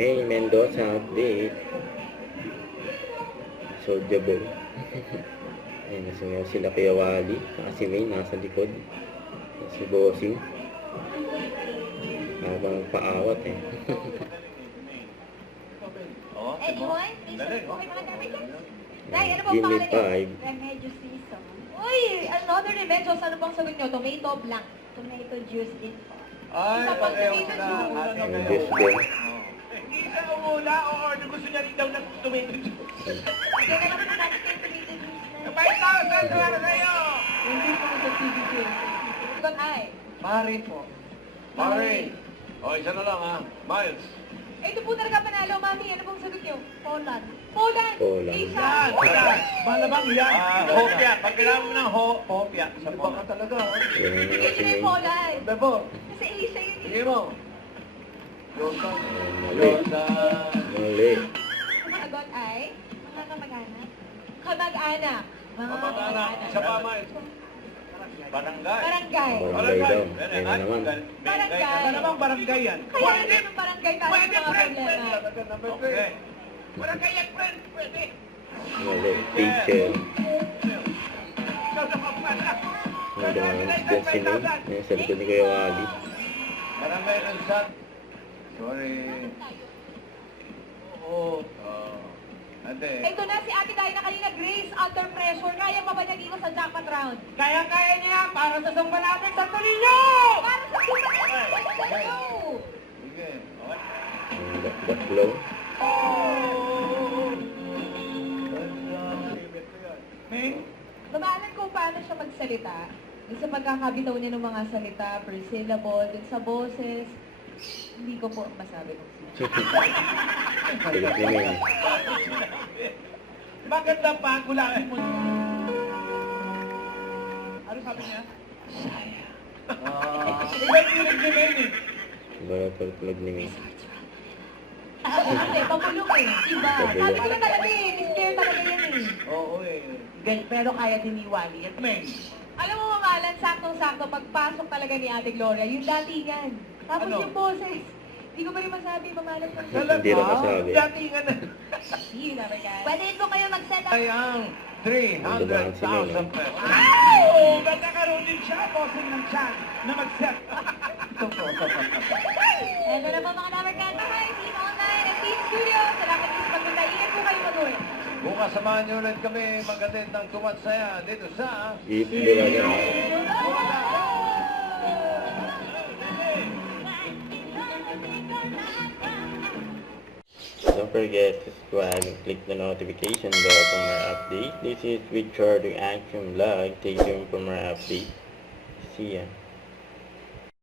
May Mendoza update. Soldier Boy. Ayun, nasumayaw sila Kuya Wally. Saka si May nasa likod. Si Bossing. Habang paawat eh. Anyone? Okay, mga damit. Day, ano bang Give me pangalan niyo? 5. Remedyo season. Uy, another remedyo. Ano bang sagot niyo? Tomato blanc. Tomato juice din po. Ay, Isa pang pareho tomato sila. juice. Yung Diyos din. Hindi siya umula o gusto niya rin daw ng tomato juice. Kaya naman na natin kayo tomato juice na. 5,000 para sa'yo! Hindi po sa TVJ. Ikaw ay. Mari po. Mari. O, isa na lang ha. Miles. Ito po talaga panalo, Mami. Ano pong sagot niyo? Poland. Poland! Poland. Isa! Yan. Malabang yan. Hopya. Pag kailangan mo ng hopya. Sa baka talaga. Yun Sige, nga si sige, May. Poland. Bebo. Kasi Asia yun. Sige mo. Jordan. Ayun, mali. Jordan. Mali. Ang sagot ay mga kamag-anak. Kamag-anak. Mga Pamagana. Isa pa, Miles. Barangay. Barangay. Barangay daw. Ayun na naman. Barangay. Ano namang barangay yan? Kaya hindi ng barangay tayo Pwede, sa mga friend. problema. Okay. Barangay yan, friend. Pwede. Mali. Teacher. Ikaw na pala. Yung dumangas din si May. Ayun, sa likod ni Kuya Wally. Barangay ng San. Sorry. Oo. Ate. Ito na si Ate Dai na kanina, Grace, under pressure. Kaya pa ba nag-iwas sa jackpot round? Kaya niya para sa Samba natin sa Torino! Para sa Super Okay. Go! Sige. Yung Dakdaklaw. Ming? Lumalan kung paano siya magsalita. Yung sa pagkakabitaw niya ng mga salita per syllable, dun sa boses. Hindi ko po masabi kung sino. Sagot ni May. Maganda pa, kulangin mo. Ano sabi niya? Iba tulig ni Ming eh. Baratol plug ni May. Hindi, pabulong eh. Iba. Sabi ko na talaga eh. Mister talaga yan eh. Oo eh. Pero kaya din ni Wally. At Ming. alam mo mamalan, saktong-sakto, pagpasok talaga ni Ate Gloria, yung datingan. Tapos Ano? yung boses. Hindi ko pa rin masabi, mamalan ng Hindi rin masabi. Datingan na. Yun na rin. Pwede po kayo mag-set up. Ay ang 300,000 pesos. Ay! Wow! Nagkakaroon din siya, bossing ng chance na mag-set. Ito po. Ito na po mga number customers, Team Online at Team Studio. Salamat po sa pagpunta. Ingat po kayo mag-uwi. Bukas samahan niyo ulit kami mag-attend ng Tumatsaya dito sa... If Bulaga. Don't forget to subscribe and click the notification bell for more update. This is Richard Action Vlog. Stay tuned for more updates. See ya.